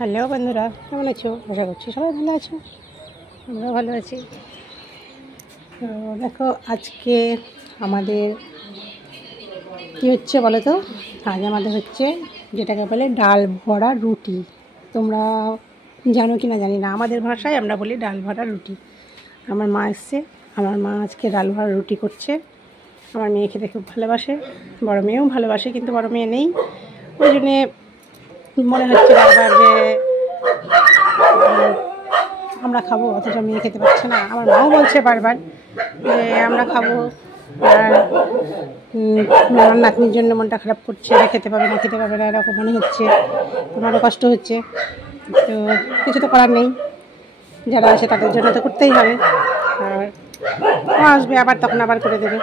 Hello বন্ধুরা, কেমন আছো? আশা করছি সবাই ভালো আছো, আমরাও ভালো আছি। তো দেখো, আজকে আমাদের কী হচ্ছে বলো তো? আজ আমাদের হচ্ছে যেটাকে বলে ডাল ভরা রুটি। তোমরা জানো কি না জানি না, আমাদের ভাষায় আমরা বলি ডাল ভরা রুটি। আমার মা এসছে, আমার মা আজকে ডাল ভরা রুটি করছে। আমার মেয়ে খেতে খুব ভালোবাসে, বড় মেয়েও ভালোবাসে, কিন্তু বড় মেয়ে নেই, ওই জন্যে মনে হচ্ছে বারবার যে আমরা খাবো, অথচ মেয়ে খেতে পারছে না। আমার মাও বলছে বারবার যে আমরা খাবো, আর আমার নাতনির জন্য মনটা খারাপ করছে, খেতে পাবে না এরকম মনে হচ্ছে, তোমারও কষ্ট হচ্ছে। তো কিছু তো করার নেই, যারা আসে তাদের জন্য তো করতেই হবে। আর আসবে আবার, তখন আবার করে দেবে।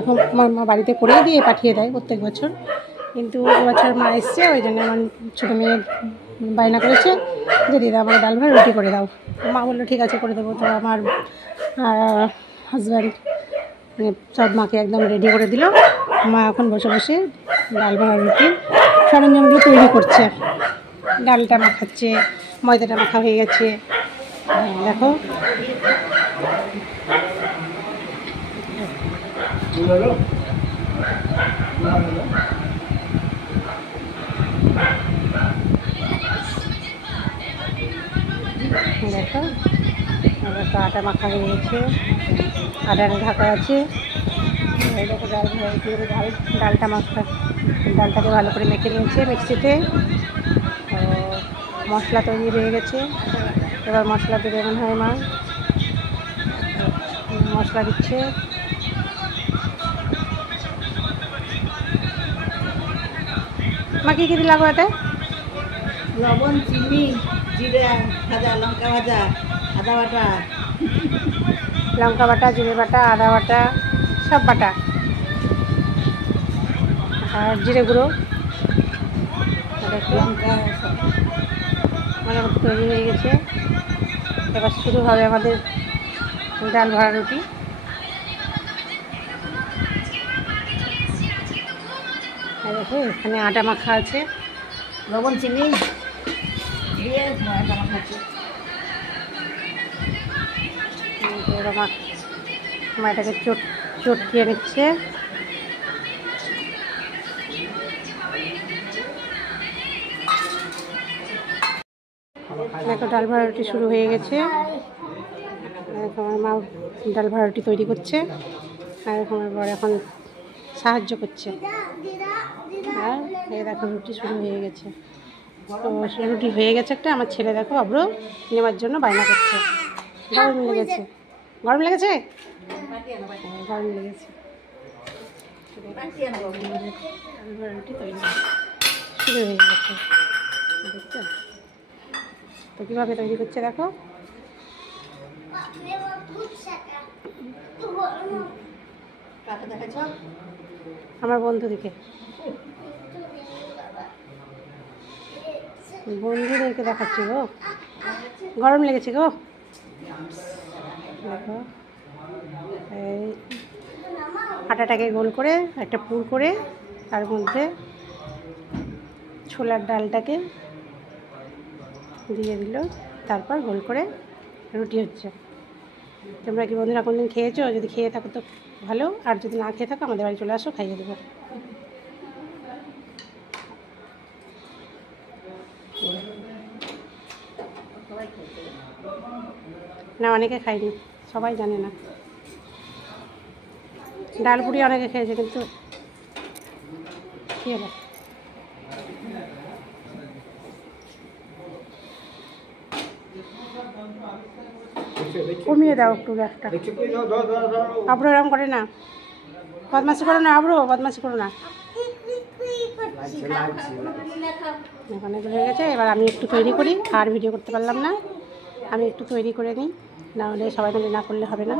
এখন আমার মা বাড়িতে করেই দিয়ে পাঠিয়ে দেয় প্রত্যেক বছর, কিন্তু এবছর মা এসছে, ওই জন্য আমার ছোটো মেয়ে বায়না করেছে যে দিদা আমাকে ডাল ভাত রুটি করে দাও। মা বললো ঠিক আছে, করে দেবো। তো আমার হাজব্যান্ড মানে সব মাকে একদম রেডি করে দিল। মা এখন বসে বসে ডাল ভাত রুটির সরঞ্জামগুলো তৈরি করছে। ডালটা মাখাচ্ছে, ময়দাটা মাখা হয়ে গেছে। দেখো দেখো দেখো আটা মাখা হয়ে গেছে, আটাটা ঢাকা আছে। দেখো ডালটা মাখা, ডালটাকে ভালো করে মেখে নিয়েছে মিক্সিতে। মশলা তৈরি হয়ে গেছে, এবার মশলা দেবে মনে হয় মা। মশলা দিচ্ছে, মা কী কী দিলাম ওতে? লবণ, চিনি, জিরে ভাজা, লঙ্কা ভাজা, আদা বাটা, লঙ্কা বাটা, জিরে বাটা, আদা বাটা, সব বাটা, আর জিরে গুঁড়ো। লঙ্কা মোটামুটি তৈরি হয়ে গেছে। এবার শুরু হবে আমাদের ডাল ভরা রুটি। দেখো এখানে আটা মাখা আছে, লবণ, চিনি দিয়ে ময়দা মাখাচ্ছি। মাটাকে চটকিয়ে নিচ্ছে। দেখো ডাল ভরা রুটি শুরু হয়ে গেছে। আমার মা ডাল ভরা রুটি তৈরি করছে, আর আমার বর এখন সাহায্য করছে। আর এই দেখো রুটি শুরু হয়ে গেছে। তো রুটি হয়ে গেছে একটা। আমার ছেলে দেখো অব্র নেওয়ার জন্য বায়না করছে। গরম লেগেছে, গরম লেগেছে, গরম লেগেছে। রুটি তৈরি শুরু হয়ে গেছে, দেখছো তো কীভাবে তৈরি করছে দেখো। আমার বন্ধুদেরকে দেখাচ্ছি গো, গরম লেগেছে গো। দেখো এই আটাটাকে গোল করে একটা পুর করে তার মধ্যে ছোলার ডালটাকে দিয়ে দিল, তারপর গোল করে রুটি হচ্ছে। তোমরা কি বন্ধুরা কোনদিন খেয়েছো? যদি খেয়ে থাকো তো ভালো, আর যদি না খেয়ে থাকো আমাদের বাড়ি চলে আসো, খাইয়ে দেবো। না, অনেকে খায়নি, সবাই জানে না। ডাল পুরি অনেকে খেয়েছে, কিন্তু কী হলো, কমিয়ে দাও একটু গ্যাসটা। আব্রো এরকম করে না, বদমাশি করো না আব্রো, বদমাশি করো না। অনেকগুলো হয়ে গেছে। এবার আমি একটু তৈরি করি, আর ভিডিও করতে পারলাম না, আমি একটু তৈরি করে নিই, নাহলে সবাই মিলে না করলে হবে না।